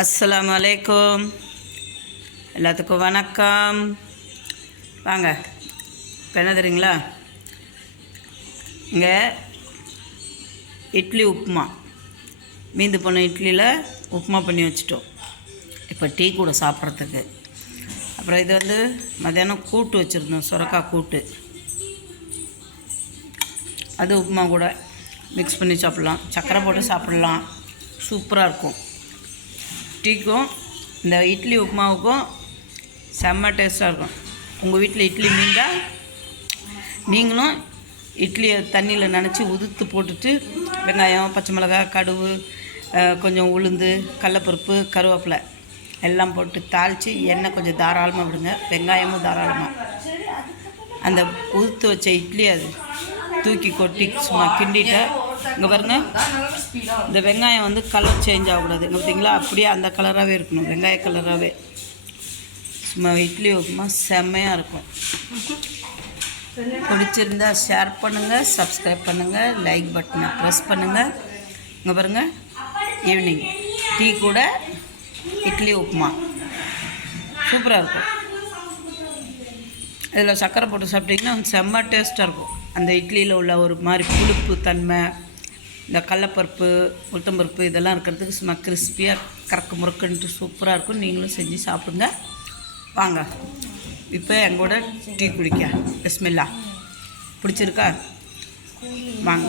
அஸ்ஸலாமு அலைக்கும். எல்லாத்துக்கும் வணக்கம். வாங்க, இப்போ என்ன தெரியுங்களா, இங்கே இட்லி உப்புமா மீந்து போன இட்லியில் உப்புமா பண்ணி வச்சுட்டோம். இப்போ டீ கூட சாப்பிட்றதுக்கு. அப்புறம் இது வந்து மத்தியானம் கூட்டு வச்சுருந்தோம், சுரக்காய் கூட்டு. அது உப்புமா கூட மிக்ஸ் பண்ணி சாப்பிட்லாம், சர்க்கரை போட்டு சாப்பிட்லாம், சூப்பராக இருக்கும். டீக்கும் இந்த இட்லி உப்புமாவுக்கும் செம்ம டேஸ்ட்டாக இருக்கும். உங்கள் வீட்டில் இட்லி மீந்தால் நீங்களும் இட்லியை தண்ணியில் நனைச்சி உதுத்து போட்டுட்டு வெங்காயம், பச்சை மிளகாய், கடுகு, கொஞ்சம் உளுந்து, கடலப்பருப்பு, கருவேப்பிலை எல்லாம் போட்டு தாளித்து எண்ணெய் கொஞ்சம் தாராளமாக விடுங்க, வெங்காயமும் தாராளமாக. அந்த உதுத்து வச்ச இட்லி அது தூக்கி கொட்டி சும்மா கிண்டிட்டு, இங்கே பாருங்கள், இந்த வெங்காயம் வந்து கலர் சேஞ்ச் ஆகக்கூடாது. இங்கே பார்த்தீங்களா, அப்படியே அந்த கலராகவே இருக்கணும், வெங்காய கலராகவே. சும்மா இட்லி உப்புமா செம்மையாக இருக்கும். பிடிச்சிருந்தா ஷேர் பண்ணுங்கள், சப்ஸ்கிரைப் பண்ணுங்கள், லைக் பட்டனை ப்ரெஸ் பண்ணுங்கள். இங்கே பாருங்கள், ஈவினிங் டீ கூட இட்லி உப்புமா சூப்பராக இருக்கும். இதில் சர்க்கரை போட்டு சாப்பிட்டிங்கன்னா செம்ம டேஸ்ட்டாக இருக்கும். அந்த இட்லியில் உள்ள ஒரு மாதிரி புளிப்பு தன்மை, இந்த கடலப்பருப்பு, உளுத்தம்பருப்பு இதெல்லாம் இருக்கிறதுக்கு சும்மா கிறிஸ்பியாக கறக்கு முறுக்குன்ட்டு சூப்பராக இருக்கும். நீங்களும் செஞ்சு சாப்பிடுங்க. வாங்க, இப்போ எங்கூட டீ குடிக்க. பிஸ்மில்லா. பிடிச்சிருக்கா? வாங்க.